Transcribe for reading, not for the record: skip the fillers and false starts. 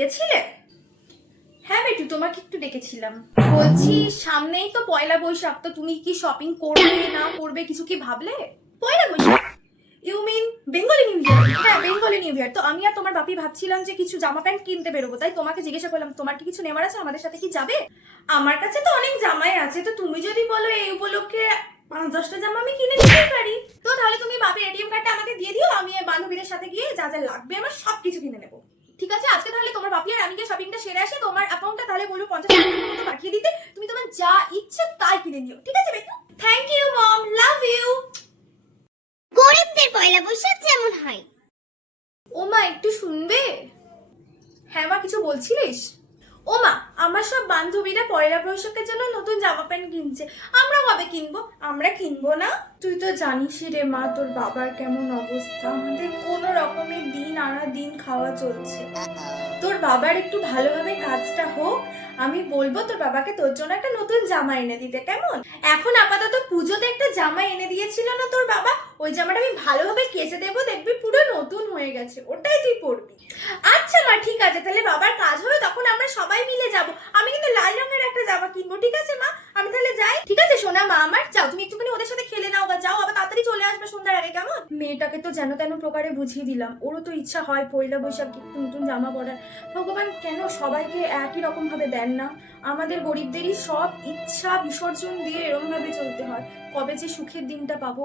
ডেকেছিলে? হ্যাঁ বেটু, তোমাকে একটু ডেকেছিলাম। বলছি সামনেই তো পয়লা বৈশাখ, তো তুমি কি শপিং করবে না করবে কিছু কি ভাবলে? Poila Boishakh? You mean Bengali new year? হ্যাঁ, বেঙ্গলি নিউ ইয়ার। তো আমি আর তোমার বাপি ভাবছিলাম যে কিছু জামা প্যান্ট কিনতে বেরোবো, তাই তোমাকে জিজ্ঞাসা করলাম তোমার কি কিছু নেওয়ার আছে, আমাদের সাথে কি যাবে? আমার কাছে তো অনেক জামাই আছে, তো তুমি যদি বলো এই উপলক্ষে 5-10টা জামা আমি কিনে দিতে পারি। তো তাহলে তুমি বাপির এটিএম কার্ডটা আমাকে দিয়ে দিও, আমি বান্ধবীদের সাথে গিয়ে যা যা লাগবে আমার সব কিছু কিনে নেবো। ঠিক আছে, আজকে তাহলে তোমার বাপি আর আমি গিয়ে শপিংটা সেরে আসি। তোমার অ্যাকাউন্টটা তাহলে বলবো 50 টাকার মতো পাঠিয়ে দিতে, তুমি তোমার যা ইচ্ছে তাই কিনে নিও। ঠিক আছে বেটু? Thank you mom, love you. গরিবদের পয়লা বৈশাখ যেমন হয়। ও মা, একটু শুনবে? হ্যাঁ মা, কিছু বলছিলিস? ও মা, আমার সব বান্ধবীরা পয়লা বৈশাখের জন্য নতুন জামা প্যান্ট কিনছে, আমরা কবে কিনবো? আমরা কিনবো না? তুই তো জানিসই রে মা, তোর বাবার কেমন অবস্থা, আমাদের কোনো রকমের দিন আনা দিন খাওয়া চলছে। তোর বাবার একটু ভালোভাবে কাজটা হোক, আমি বলবো তোর বাবাকে তোর জন্য একটা নতুন জামা এনে দিতে, কেমন? এখন আপাতত পুজোতে একটা জামা এনে দিয়েছিল না তোর বাবা, ওই জামাটা আমি ভালোভাবে কেচে দেবো, দেখবি পুরো নতুন হয়ে গেছে, ওটাই তুই পরবি। আচ্ছা মা, ঠিক আছে, তাহলে বাবার কাজ হবে তখন আমরা সবাই মিলে যাব। আমি কিন্তু লাল রঙের একটা জামা কিনবো। ঠিক আছে মা, আমি তাহলে যাই। ঠিক আছে সোনা মা আমার, যাও তুমি একটুখানি ওদের সাথে খেলে নাও, বা যাও আবার তাড়াতাড়ি চলে আসবে সন্ধ্যার আগে, কেমন? মেয়েটাকে তো যেন তেন প্রকারে বুঝিয়ে দিলাম, ওরও তো ইচ্ছা হয় পয়লা বৈশাখ একটু নতুন জামা পরার। ভগবান কেন সবাইকে একই রকম ভাবে দেন না? আমাদের গরিবদেরই সব ইচ্ছা বিসর্জন দিয়ে এরম ভাবে চলতে হয়। কবে যে সুখের দিনটা পাবো।